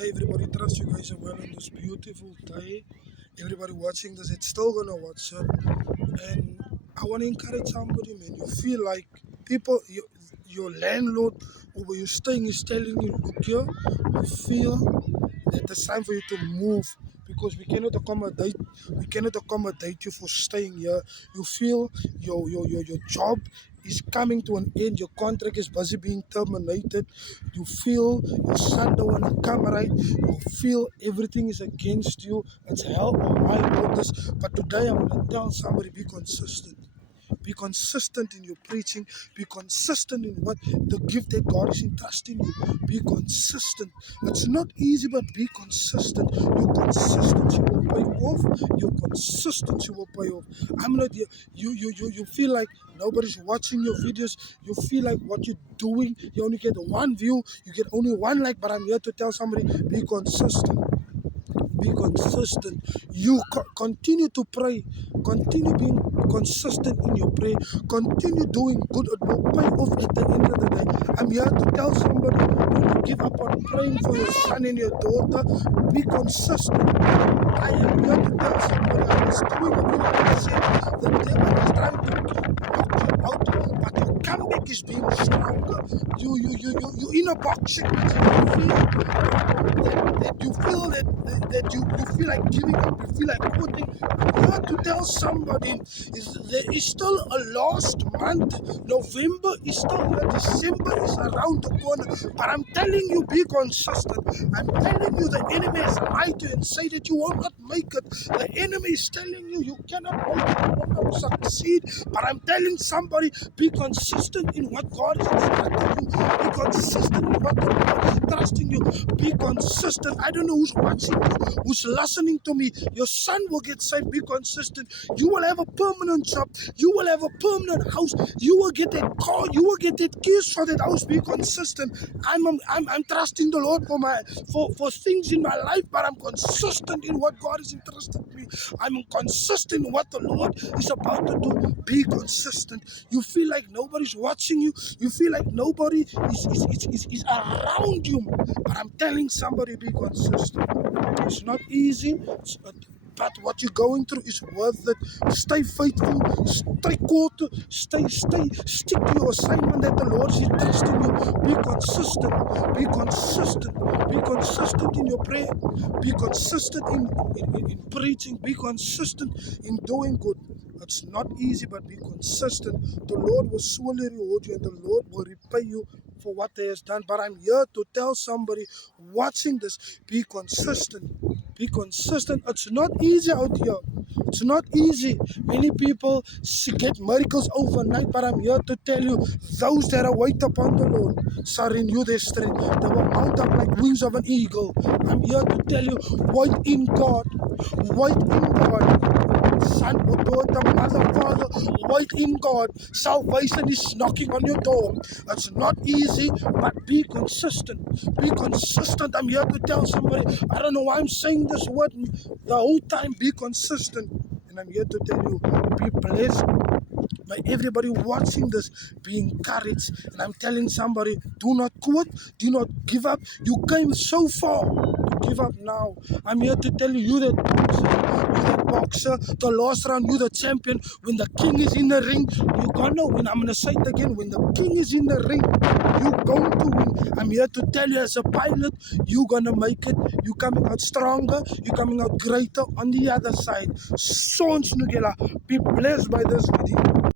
day, everybody. Trust you guys are well on this beautiful day. Everybody watching this, it's still gonna watch it. And I want to encourage somebody, man. You feel like people, your landlord or where you're staying is telling you, look here, you feel that it's time for you to move because we cannot accommodate you for staying here. You feel your job is coming to an end, your contract is busy being terminated, you feel your son don't want to come right, you feel everything is against you, it's hell or high waters. But today I'm going to tell somebody, be consistent. Be consistent in your preaching. Be consistent in what the gift that God is entrusting you. Be consistent. It's not easy, but be consistent. Your consistency will pay off. Your consistency will pay off. I'm not here. You feel like nobody's watching your videos. You feel like what you're doing, you only get one view, you get only one like, but I'm here to tell somebody, be consistent. Be consistent. You continue to pray. Continue being consistent in your prayer. Continue doing good. It will pay off at the end of the day. I'm here to tell somebody, don't give up on praying for your son and your daughter. Be consistent. I am here to tell somebody, I was doing a video that said the devil is trying to knock you out, but your comeback is being stronger. You in a boxing match and you feel that you feel like giving up, you feel like quitting. You have to tell somebody, there is still a last month. November is still here, December is around the corner. But I'm telling you, be consistent. I'm telling you, the enemy has lied to you and say that you will not make it. The enemy is telling you, you cannot make it, you will not succeed. But I'm telling somebody, be consistent in what God is instructing you. Be consistent in what the Lord is trusting you. Be consistent. I don't know who's watching this, who's listening to me. Your son will get saved. Be consistent. You will have a permanent job. You will have a permanent house. You will get that car. You will get that keys for that house. Be consistent. I'm trusting the Lord for things in my life, but I'm consistent in what God has entrusted me. I'm consistent in what the Lord is about to do. Be consistent. You feel like nobody's watching you. You feel like nobody is around you. But I'm telling somebody, be consistent. It's not easy, but what you're going through is worth it. Stay faithful, stay quarter, stick to your assignment that the Lord is entrusting you. Be consistent, be consistent, be consistent in your prayer, be consistent in preaching, be consistent in doing good. It's not easy, but be consistent. The Lord will surely reward you and the Lord will repay you for what He has done. But I'm here to tell somebody watching this, be consistent. Be consistent. It's not easy out here. It's not easy. Many people get miracles overnight, but I'm here to tell you, those that are wait upon the Lord shall renew their strength. They will mount up like wings of an eagle. I'm here to tell you, wait in God. Wait in God. Son or daughter, mother, father, wait in God. Salvation is knocking on your door. It's not easy, but be consistent. Be consistent. I'm here to tell somebody, I don't know why I'm saying this word the whole time, be consistent. And I'm here to tell you, be blessed by everybody watching this, be encouraged. And I'm telling somebody, do not quit, do not give up. You came so far to give up now. I'm here to tell you, you that boxer, the last round, you the champion. When the king is in the ring, you're gonna win. I'm gonna say it again, when the king is in the ring, you're going to win. I'm here to tell you, as a pilot, you're gonna make it. You're coming out stronger, you're coming out greater on the other side. Sons Nugela, be blessed by this video.